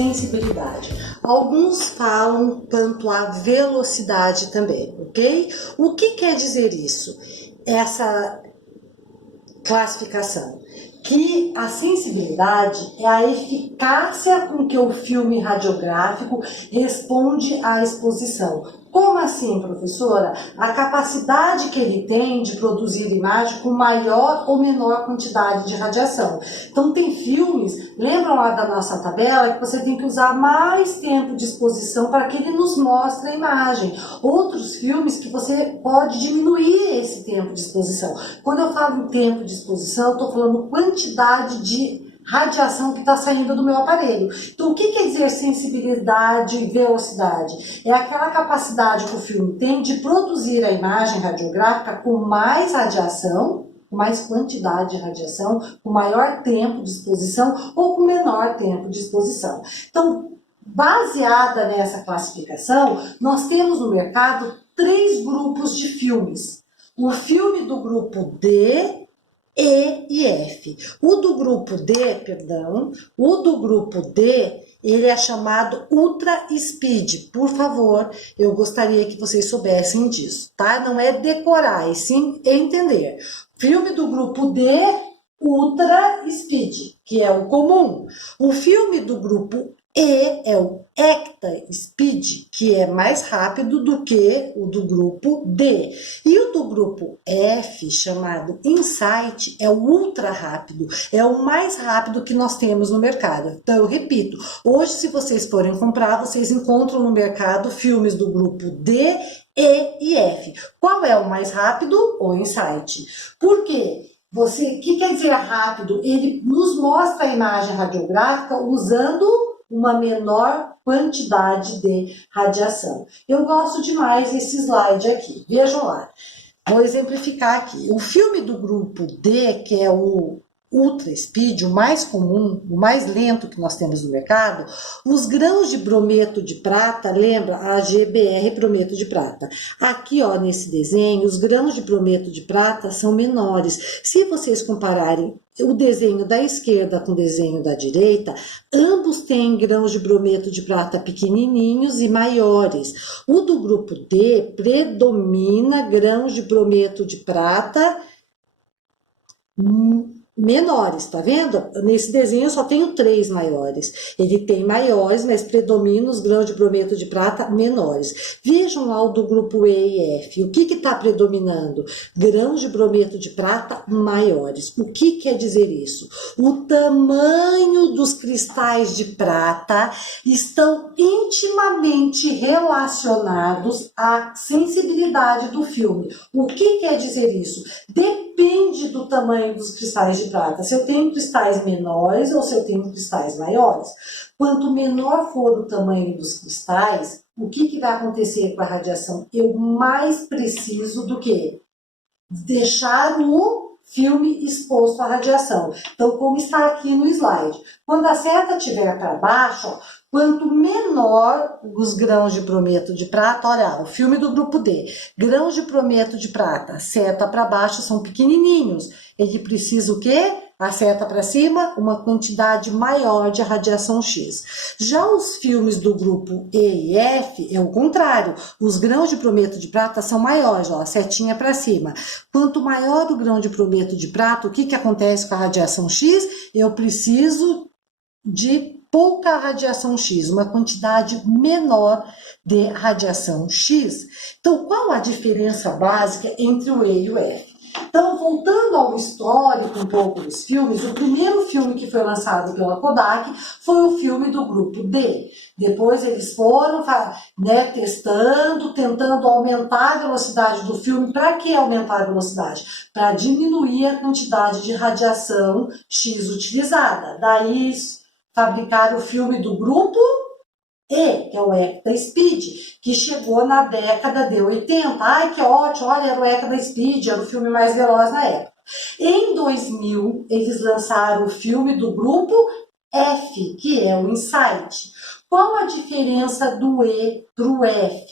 sensibilidade. Alguns falam quanto à velocidade também, ok? O que quer dizer isso? Essa classificação. Que a sensibilidade é a eficácia com que o filme radiográfico responde à exposição. Como assim, professora? A capacidade que ele tem de produzir imagem com maior ou menor quantidade de radiação. Então tem filmes, lembram lá da nossa tabela, que você tem que usar mais tempo de exposição para que ele nos mostre a imagem. Outros filmes que você pode diminuir esse tempo de exposição. Quando eu falo em tempo de exposição, eu estou falando quantidade de radiação que está saindo do meu aparelho. Então, o que quer dizer sensibilidade e velocidade? É aquela capacidade que o filme tem de produzir a imagem radiográfica com mais radiação, com mais quantidade de radiação, com maior tempo de exposição ou com menor tempo de exposição. Então, baseada nessa classificação, nós temos no mercado 3 grupos de filmes. O filme do grupo D, E e F. O do grupo D, ele é chamado Ultra Speed. Por favor, eu gostaria que vocês soubessem disso, tá? Não é decorar, e sim entender. Filme do grupo D, Ultra Speed, que é o comum. O filme do grupo E é o Hecta Speed, que é mais rápido do que o do grupo D. E o do grupo F, chamado Insight, é o ultra rápido, é o mais rápido que nós temos no mercado. Então, eu repito, hoje, se vocês forem comprar, vocês encontram no mercado filmes do grupo D, E e F. Qual é o mais rápido? O Insight. Por quê? O que quer dizer rápido? Ele nos mostra a imagem radiográfica usando uma menor quantidade de radiação. Eu gosto demais desse slide aqui. Vejam lá. Vou exemplificar aqui. O filme do grupo D, que é o Ultra Speed, o mais comum, o mais lento que nós temos no mercado, os grãos de brometo de prata, lembra? A GBR brometo de prata. Aqui, ó, nesse desenho, os grãos de brometo de prata são menores. Se vocês compararem o desenho da esquerda com o desenho da direita, ambos têm grãos de brometo de prata pequenininhos e maiores. O do grupo D predomina grãos de brometo de prata menores, tá vendo? Nesse desenho eu só tenho 3 maiores. Ele tem maiores, mas predomina os grãos de brometo de prata menores. Vejam lá o do grupo E e F. O que está predominando? Grãos de brometo de prata maiores. O que quer dizer isso? O tamanho dos cristais de prata estão intimamente relacionados à sensibilidade do filme. O que quer dizer isso? Depende do tamanho dos cristais de prata. Se eu tenho cristais menores ou se eu tenho cristais maiores. Quanto menor for o tamanho dos cristais, o que vai acontecer com a radiação? Eu mais preciso do que? Deixar o filme exposto à radiação. Então, como está aqui no slide. Quando a seta estiver para baixo, ó, quanto menor os grãos de brometo de prata, olha, o filme do grupo D, grãos de brometo de prata, seta para baixo são pequenininhos. Ele precisa o quê? A seta para cima, uma quantidade maior de radiação X. Já os filmes do grupo E e F é o contrário. Os grãos de brometo de prata são maiores, ó, a setinha para cima. Quanto maior o grão de brometo de prata, o que acontece com a radiação X? Eu preciso de pouca radiação X, uma quantidade menor de radiação X. Então, qual a diferença básica entre o E e o F? Então, voltando ao histórico um pouco dos filmes, o primeiro filme que foi lançado pela Kodak foi o filme do grupo D. Depois eles foram testando, tentando aumentar a velocidade do filme. Para que aumentar a velocidade? Para diminuir a quantidade de radiação X utilizada. Daí fabricaram o filme do grupo E, que é o Hecta Speed, que chegou na década de 80. Ai, que ótimo, olha, era o Hecta Speed, era o filme mais veloz na época. Em 2000, eles lançaram o filme do grupo F, que é o Insight. Qual a diferença do E para o F?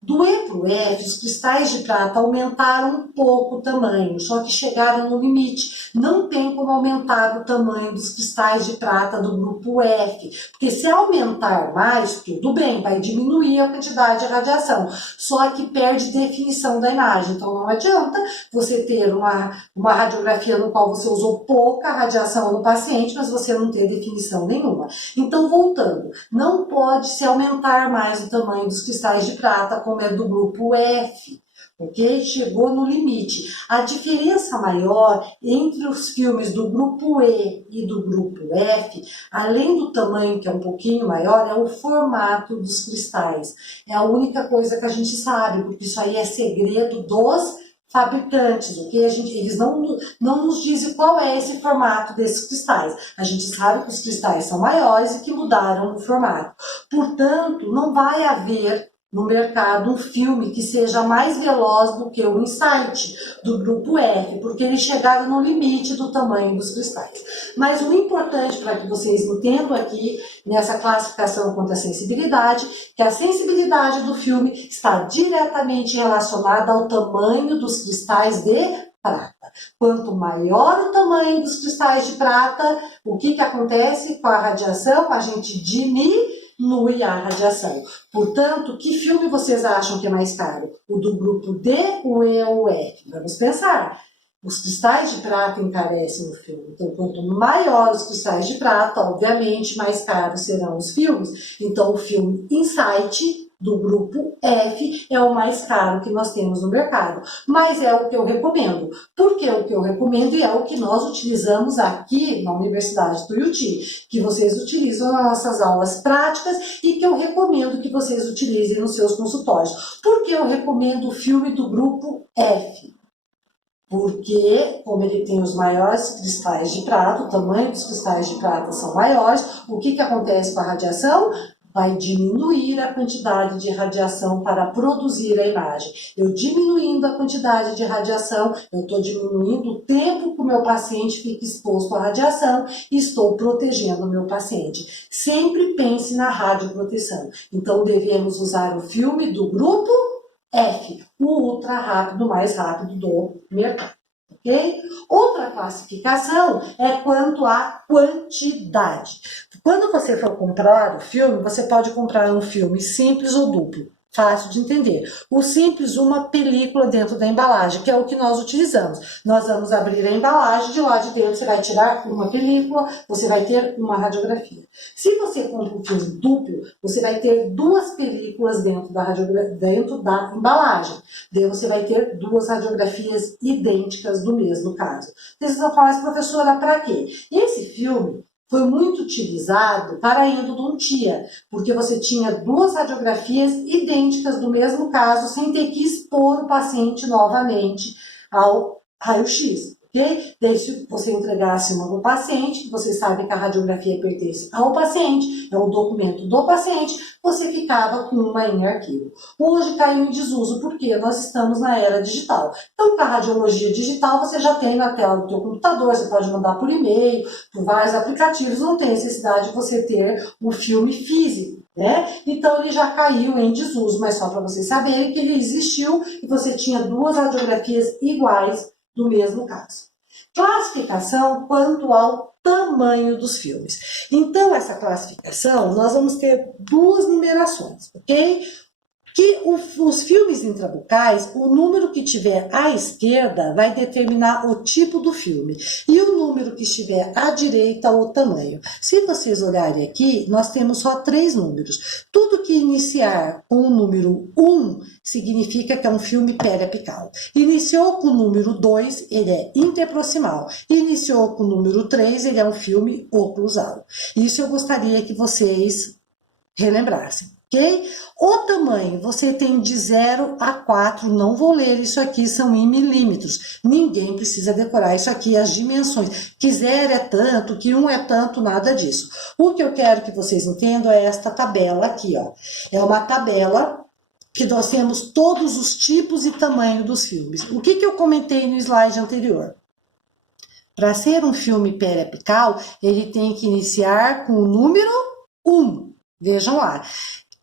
Do E para o F, os cristais de prata aumentaram um pouco o tamanho, só que chegaram no limite. Não tem como aumentar o tamanho dos cristais de prata do grupo F, porque se aumentar mais, tudo bem, vai diminuir a quantidade de radiação, só que perde definição da imagem. Então não adianta você ter uma radiografia no qual você usou pouca radiação no paciente, mas você não ter definição nenhuma. Então, voltando, não pode se aumentar mais o tamanho dos cristais de prata, como é do grupo F, ok? Chegou no limite. A diferença maior entre os filmes do grupo E e do grupo F, além do tamanho, que é um pouquinho maior, é o formato dos cristais. É a única coisa que a gente sabe, porque isso aí é segredo dos fabricantes, ok? Eles não nos dizem qual é esse formato desses cristais. A gente sabe que os cristais são maiores e que mudaram o formato. Portanto, não vai haver no mercado um filme que seja mais veloz do que o Insight do grupo F, porque eles chegaram no limite do tamanho dos cristais. Mas o importante para que vocês entendam aqui, nessa classificação quanto à sensibilidade, que a sensibilidade do filme está diretamente relacionada ao tamanho dos cristais de prata. Quanto maior o tamanho dos cristais de prata, o que acontece com a radiação? A gente diminui a radiação. Portanto, que filme vocês acham que é mais caro? O do grupo D, o E ou o F? Vamos pensar. Os cristais de prata encarecem o filme. Então, quanto maior os cristais de prata, obviamente, mais caros serão os filmes. Então, o filme Insight do grupo F é o mais caro que nós temos no mercado. Mas é o que eu recomendo. Porque é o que eu recomendo e é o que nós utilizamos aqui na Universidade do Tuiuti, que vocês utilizam nas nossas aulas práticas e que eu recomendo que vocês utilizem nos seus consultórios. Por que eu recomendo o filme do grupo F? Porque, como ele tem os maiores cristais de prata, o tamanho dos cristais de prata são maiores, o que acontece com a radiação? Vai diminuir a quantidade de radiação para produzir a imagem. Eu diminuindo a quantidade de radiação, eu estou diminuindo o tempo que o meu paciente fica exposto à radiação e estou protegendo o meu paciente. Sempre pense na radioproteção. Então, devemos usar o filme do grupo F, o ultra rápido, mais rápido do mercado. Okay? Outra classificação é quanto à quantidade. Quando você for comprar o filme, você pode comprar um filme simples ou duplo. Fácil de entender. O simples, uma película dentro da embalagem, que é o que nós utilizamos. Nós vamos abrir a embalagem, de lá de dentro você vai tirar uma película, você vai ter uma radiografia. Se você compra um filme duplo, você vai ter duas películas dentro da embalagem. Daí você vai ter duas radiografias idênticas do mesmo caso. Vocês vão falar, professora, para quê? Esse filme foi muito utilizado para a endodontia, porque você tinha duas radiografias idênticas do mesmo caso, sem ter que expor o paciente novamente ao raio-x. Okay? Daí, se você entregasse uma para o paciente, você sabe que a radiografia pertence ao paciente, é um documento do paciente, você ficava com uma em arquivo. Hoje caiu em desuso, porque nós estamos na era digital. Então, para a radiologia digital, você já tem na tela do seu computador, você pode mandar por e-mail, por vários aplicativos, não tem necessidade de você ter um filme físico. Né? Então ele já caiu em desuso, mas só para vocês saberem que ele existiu e você tinha duas radiografias iguais do mesmo caso. Classificação quanto ao tamanho dos filmes. Então, essa classificação, nós vamos ter duas numerações, ok? Que os filmes intrabucais, o número que tiver à esquerda vai determinar o tipo do filme e o número que estiver à direita, o tamanho. Se vocês olharem aqui, nós temos só 3 números. Tudo que iniciar com o número 1 significa que é um filme periapical. Iniciou com o número 2, ele é interproximal. Iniciou com o número 3, ele é um filme oclusal. Isso eu gostaria que vocês relembrassem. Ok? O tamanho, você tem de 0 a 4, não vou ler isso aqui, são em milímetros. Ninguém precisa decorar isso aqui, as dimensões. Que 0 é tanto, que 1 é tanto, nada disso. O que eu quero que vocês entendam é esta tabela aqui, ó. É uma tabela que nós temos todos os tipos e tamanho dos filmes. O que eu comentei no slide anterior? Para ser um filme periapical, ele tem que iniciar com o número 1. Vejam lá.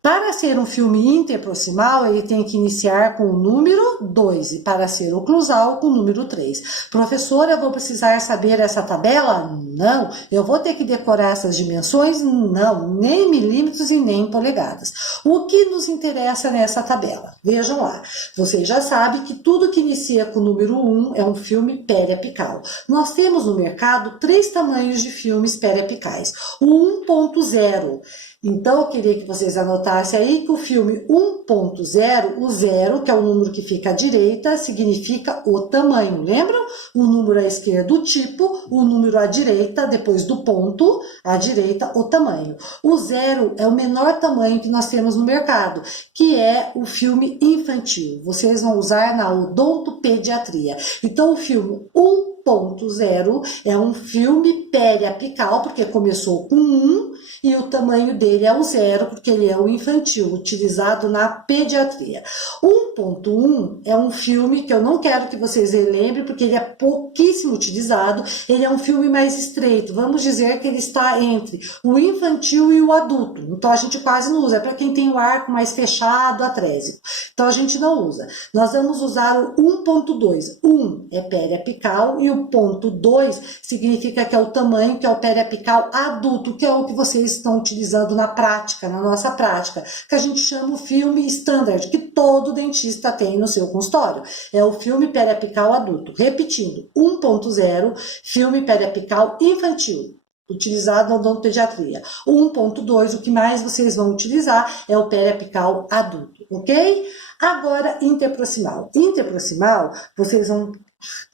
Para ser um filme interproximal, ele tem que iniciar com o número 2 e para ser oclusal com o número 3. Professora, eu vou precisar saber essa tabela? Não. Eu vou ter que decorar essas dimensões? Não. Nem milímetros e nem polegadas. O que nos interessa nessa tabela? Vejam lá. Vocês já sabem que tudo que inicia com o número 1 é um filme periapical. Nós temos no mercado 3 tamanhos de filmes periapicais. O 1.0. Então, eu queria que vocês anotassem aí que o filme 1.0, o 0, que é o número que fica à direita, significa o tamanho. Lembram? O número à esquerda, o tipo, o número à direita, depois do ponto, à direita, o tamanho. O 0 é o menor tamanho que nós temos no mercado, que é o filme infantil. Vocês vão usar na odontopediatria. Então, o filme 1.0 é um filme periapical, porque começou com 1 e o tamanho dele é o 0, porque ele é o infantil, utilizado na pediatria. 1.1 é um filme que eu não quero que vocês relembrem, porque ele é pouquíssimo utilizado, ele é um filme mais estreito, vamos dizer que ele está entre o infantil e o adulto, então a gente quase não usa, é para quem tem o arco mais fechado, atrésico, então a gente não usa. Nós vamos usar o 1.2, 1 é periapical e o ponto 2 significa que é o tamanho, que é o periapical adulto, que é o que vocês estão utilizando na prática, na nossa prática, que a gente chama o filme standard, que todo dentista tem no seu consultório. É o filme periapical adulto. Repetindo, 1.0, filme periapical infantil, utilizado na odontopediatria. 1.2, o que mais vocês vão utilizar é o periapical adulto, ok? Agora, interproximal. Interproximal, vocês vão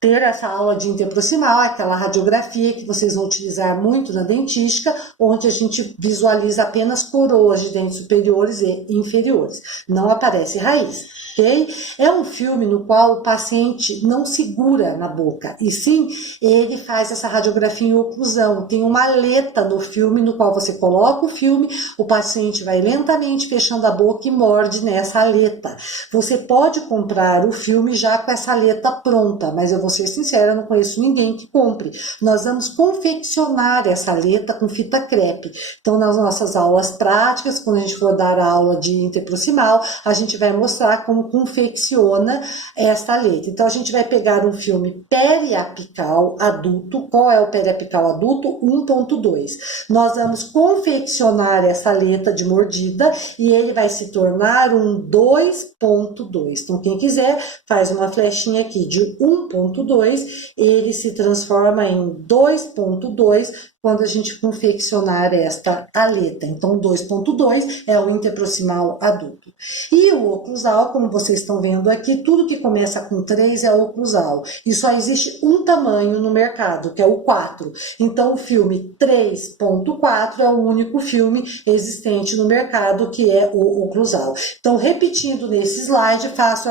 ter essa aula de interproximal, aquela radiografia que vocês vão utilizar muito na dentística, onde a gente visualiza apenas coroas de dentes superiores e inferiores. Não aparece raiz. Okay? É um filme no qual o paciente não segura na boca, e sim, ele faz essa radiografia em oclusão. Tem uma aleta no filme no qual você coloca o filme, o paciente vai lentamente fechando a boca e morde nessa aleta. Você pode comprar o filme já com essa aleta pronta, mas eu vou ser sincera, eu não conheço ninguém que compre. Nós vamos confeccionar essa aleta com fita crepe. Então, nas nossas aulas práticas, quando a gente for dar a aula de interproximal, a gente vai mostrar como confecciona esta aleta. Então, a gente vai pegar um filme periapical adulto. Qual é o periapical adulto? 1.2. Nós vamos confeccionar essa aleta de mordida e ele vai se tornar um 2.2. Então, quem quiser, faz uma flechinha aqui de 1.2, ele se transforma em 2.2 quando a gente confeccionar esta aleta. Então, 2.2 é o interproximal adulto. E o oclusal, como vocês estão vendo aqui, tudo que começa com 3 é oclusal. E só existe um tamanho no mercado, que é o 4. Então, o filme 3.4 é o único filme existente no mercado, que é o oclusal. Então, repetindo nesse slide, faço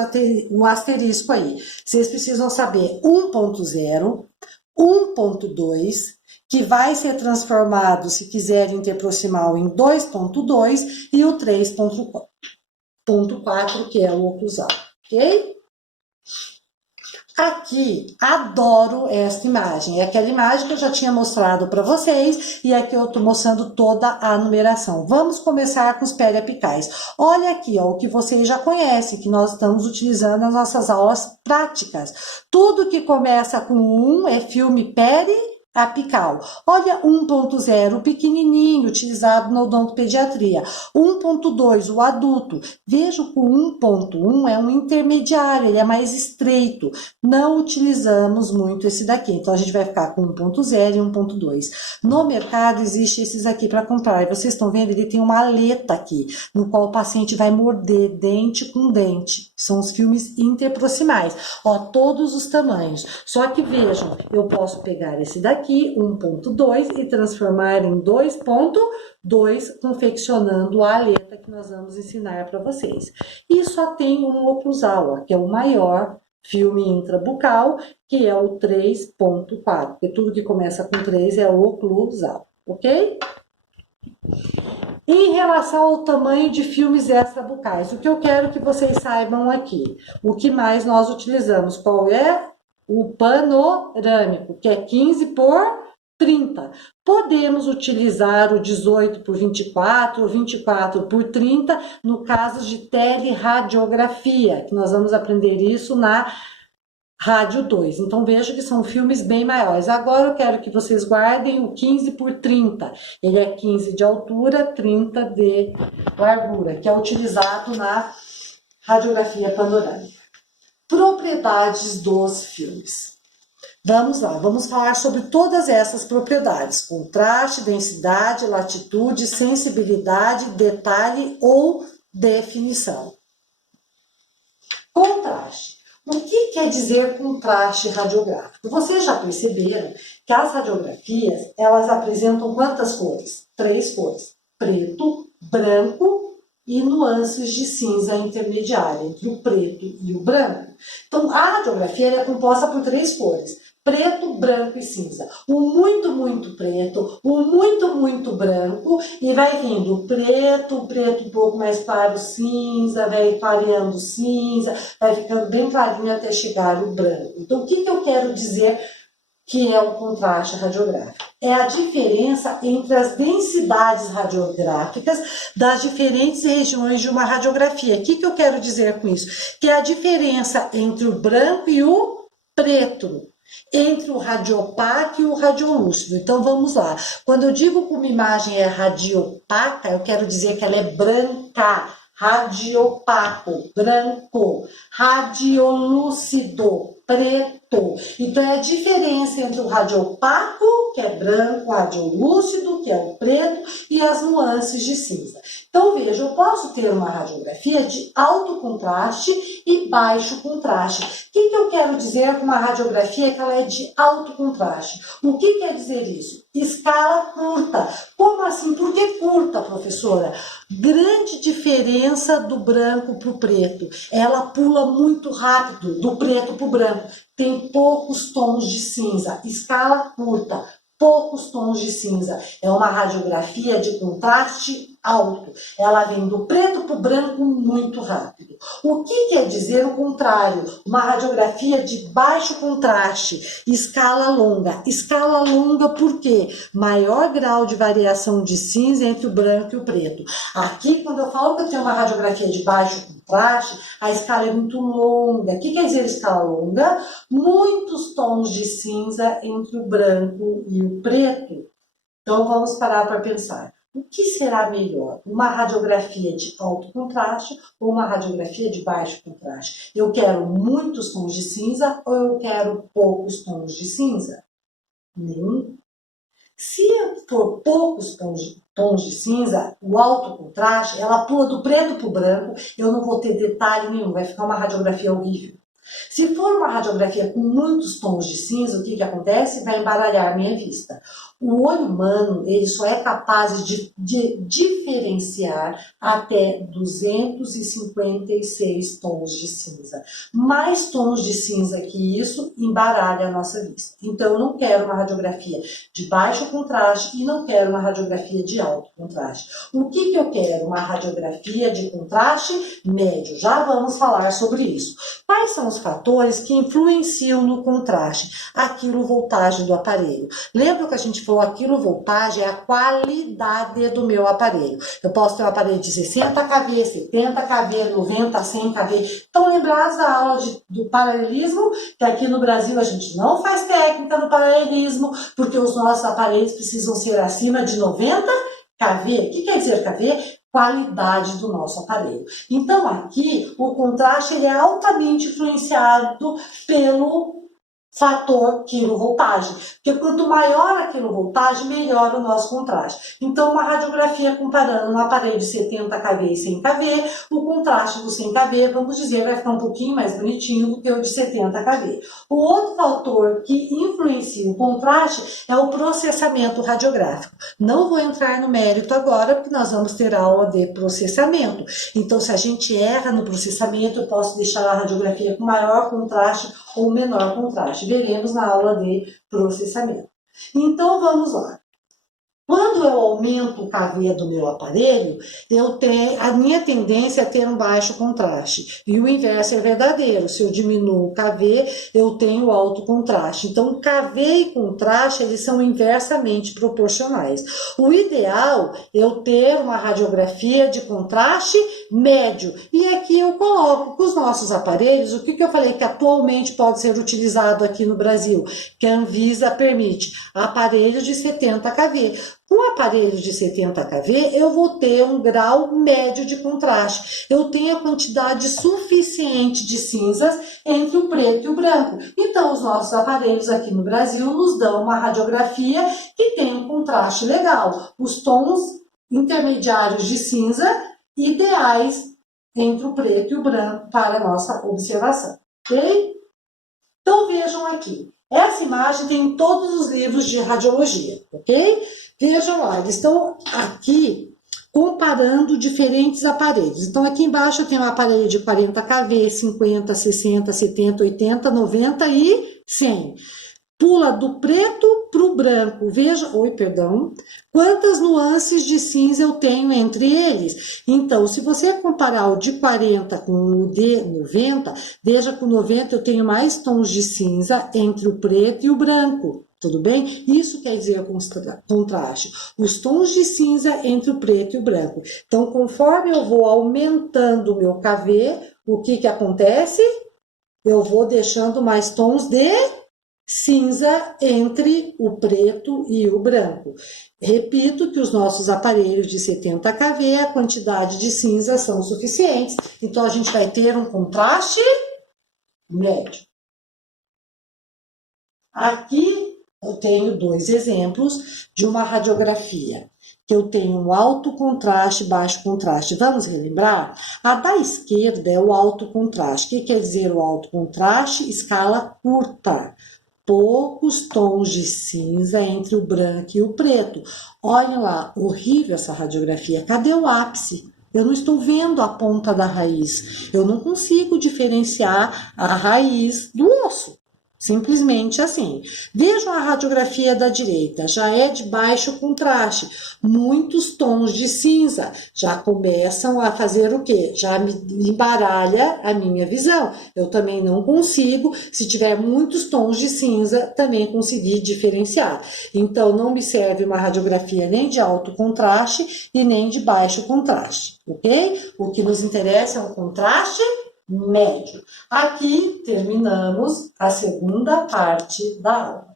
um asterisco aí. Vocês precisam saber 1.0, 1.2, que vai ser transformado, se quiserem interproximal, em 2.2 e o 3.4, que é o oclusal, ok? Aqui, adoro esta imagem, é aquela imagem que eu já tinha mostrado para vocês, e aqui eu estou mostrando toda a numeração. Vamos começar com os periapicais. Olha aqui, ó, o que vocês já conhecem, que nós estamos utilizando nas nossas aulas práticas. Tudo que começa com 1 é filme periapical. Olha 1.0, pequenininho, utilizado na odontopediatria. 1.2, o adulto. Vejo que o 1.1 é um intermediário, ele é mais estreito. Não utilizamos muito esse daqui. Então, a gente vai ficar com 1.0 e 1.2. No mercado, existe esses aqui para comprar. E vocês estão vendo, ele tem uma aleta aqui, no qual o paciente vai morder dente com dente. São os filmes interproximais. Ó, todos os tamanhos. Só que vejam, eu posso pegar esse daqui, 1.2, e transformar em 2.2, confeccionando a aleta que nós vamos ensinar para vocês. E só tem um oclusal, ó, que é o maior filme intrabucal, que é o 3.4, porque tudo que começa com 3 é oclusal, ok? Em relação ao tamanho de filmes extrabucais, o que eu quero que vocês saibam aqui, o que mais nós utilizamos, qual é? O panorâmico, que é 15 por 30. Podemos utilizar o 18 por 24 ou 24 por 30 no caso de teleradiografia, que nós vamos aprender isso na Rádio 2. Então, vejo que são filmes bem maiores. Agora eu quero que vocês guardem o 15 por 30. Ele é 15 de altura, 30 de largura, que é utilizado na radiografia panorâmica. Propriedades dos filmes. Vamos lá, vamos falar sobre todas essas propriedades: contraste, densidade, latitude, sensibilidade, detalhe ou definição. Contraste. O que quer dizer contraste radiográfico? Vocês já perceberam que as radiografias, elas apresentam quantas cores? 3 cores: preto, branco e nuances de cinza intermediária entre o preto e o branco. Então, a radiografia é composta por 3 cores: preto, branco e cinza. O muito, muito preto, o muito, muito branco, e vai vindo o preto um pouco mais claro, cinza, vai clareando cinza, vai ficando bem clarinho até chegar o branco. Então, o que eu quero dizer que é o contraste radiográfico? É a diferença entre as densidades radiográficas das diferentes regiões de uma radiografia. O que eu quero dizer com isso? Que é a diferença entre o branco e o preto, entre o radiopaco e o radiolúcido. Então, vamos lá. Quando eu digo que uma imagem é radiopaca, eu quero dizer que ela é branca. Radiopaco, branco. Radiolúcido, preto. Então, é a diferença entre o radiopaco, que é branco, radiolúcido, que é o preto, e as nuances de cinza. Então, veja, eu posso ter uma radiografia de alto contraste e baixo contraste. O que eu quero dizer com uma radiografia que ela é de alto contraste? O que quer dizer isso? Escala curta. Como assim? Por que curta, professora? Grande diferença do branco para o preto. Ela pula muito rápido do preto para o branco. Tem poucos tons de cinza. Escala curta. Poucos tons de cinza. É uma radiografia de contraste alto. Ela vem do preto para o branco muito rápido. O que quer dizer o contrário? Uma radiografia de baixo contraste, escala longa. Escala longa por quê? Maior grau de variação de cinza entre o branco e o preto. Aqui, quando eu falo que eu tenho uma radiografia de baixo contraste, a escala é muito longa. O que quer dizer escala longa? Muitos tons de cinza entre o branco e o preto. Então, vamos parar para pensar. O que será melhor? Uma radiografia de alto contraste ou uma radiografia de baixo contraste? Eu quero muitos tons de cinza ou eu quero poucos tons de cinza? Nenhum. Se for poucos tons de cinza, o alto contraste, ela pula do preto para o branco, eu não vou ter detalhe nenhum, vai ficar uma radiografia horrível. Se for uma radiografia com muitos tons de cinza, o que acontece? Vai embaralhar a minha vista. O olho humano, ele só é capaz de diferenciar até 256 tons de cinza. Mais tons de cinza que isso embaralha a nossa vista. Então, eu não quero uma radiografia de baixo contraste e não quero uma radiografia de alto contraste. O que eu quero? Uma radiografia de contraste médio. Já vamos falar sobre isso. Quais são os fatores que influenciam no contraste? A quilovoltagem do aparelho. Lembra que a gente falou, a quilovoltagem é a qualidade do meu aparelho. Eu posso ter um aparelho de 60 kV, 70 kV, 90, 100 kV. Então, lembrados da aula do paralelismo, que aqui no Brasil a gente não faz técnica no paralelismo, porque os nossos aparelhos precisam ser acima de 90 kV. O que quer dizer kV? Qualidade do nosso aparelho. Então, aqui, o contraste ele é altamente influenciado pelo fator quilovoltagem, porque quanto maior a quilovoltagem, melhor o nosso contraste. Então, uma radiografia comparando um aparelho de 70 kV e 100 kV, o contraste do 100 kV, vamos dizer, vai ficar um pouquinho mais bonitinho do que o de 70 kV. O outro fator que influencia o contraste é o processamento radiográfico. Não vou entrar no mérito agora, porque nós vamos ter aula de processamento. Então, se a gente erra no processamento, eu posso deixar a radiografia com maior contraste ou menor contraste. Veremos na aula de processamento. Então, vamos lá. Quando eu aumento o KV do meu aparelho, a minha tendência é ter um baixo contraste. E o inverso é verdadeiro. Se eu diminuo o KV, eu tenho alto contraste. Então, KV e contraste, eles são inversamente proporcionais. O ideal é eu ter uma radiografia de contraste médio. E aqui eu coloco com os nossos aparelhos, o que eu falei que atualmente pode ser utilizado aqui no Brasil, que a Anvisa permite, aparelhos de 70 kV. Com aparelhos de 70 kV, eu vou ter um grau médio de contraste. Eu tenho a quantidade suficiente de cinzas entre o preto e o branco. Então, os nossos aparelhos aqui no Brasil nos dão uma radiografia que tem um contraste legal. Os tons intermediários de cinza ideais entre o preto e o branco para a nossa observação. Ok? Então, vejam aqui. Essa imagem tem em todos os livros de radiologia, ok? Vejam lá, eles estão aqui comparando diferentes aparelhos. Então, aqui embaixo eu tenho um aparelho de 40 kV, 50, 60, 70, 80, 90 e 100. Pula do preto para o branco. Veja, quantas nuances de cinza eu tenho entre eles. Então, se você comparar o de 40 com o de 90, veja que o 90 eu tenho mais tons de cinza entre o preto e o branco. Tudo bem? Isso quer dizer contraste. Os tons de cinza entre o preto e o branco. Então, conforme eu vou aumentando o meu KV, o que acontece? Eu vou deixando mais tons de cinza entre o preto e o branco. Repito que os nossos aparelhos de 70 kV, a quantidade de cinza são suficientes, então a gente vai ter um contraste médio. Aqui eu tenho dois exemplos de uma radiografia, que eu tenho um alto contraste, baixo contraste. Vamos relembrar? A da esquerda é o alto contraste. O que quer dizer o alto contraste? Escala curta. Poucos tons de cinza entre o branco e o preto. Olha lá, horrível essa radiografia. Cadê o ápice? Eu não estou vendo a ponta da raiz. Eu não consigo diferenciar a raiz do osso. Simplesmente assim. Vejam a radiografia da direita, já é de baixo contraste, muitos tons de cinza, já começam a fazer o quê? Já me embaralha a minha visão. Eu também não consigo, se tiver muitos tons de cinza, também conseguir diferenciar. Então, não me serve uma radiografia nem de alto contraste e nem de baixo contraste, ok? O que nos interessa é um contraste médio. Aqui terminamos a segunda parte da aula.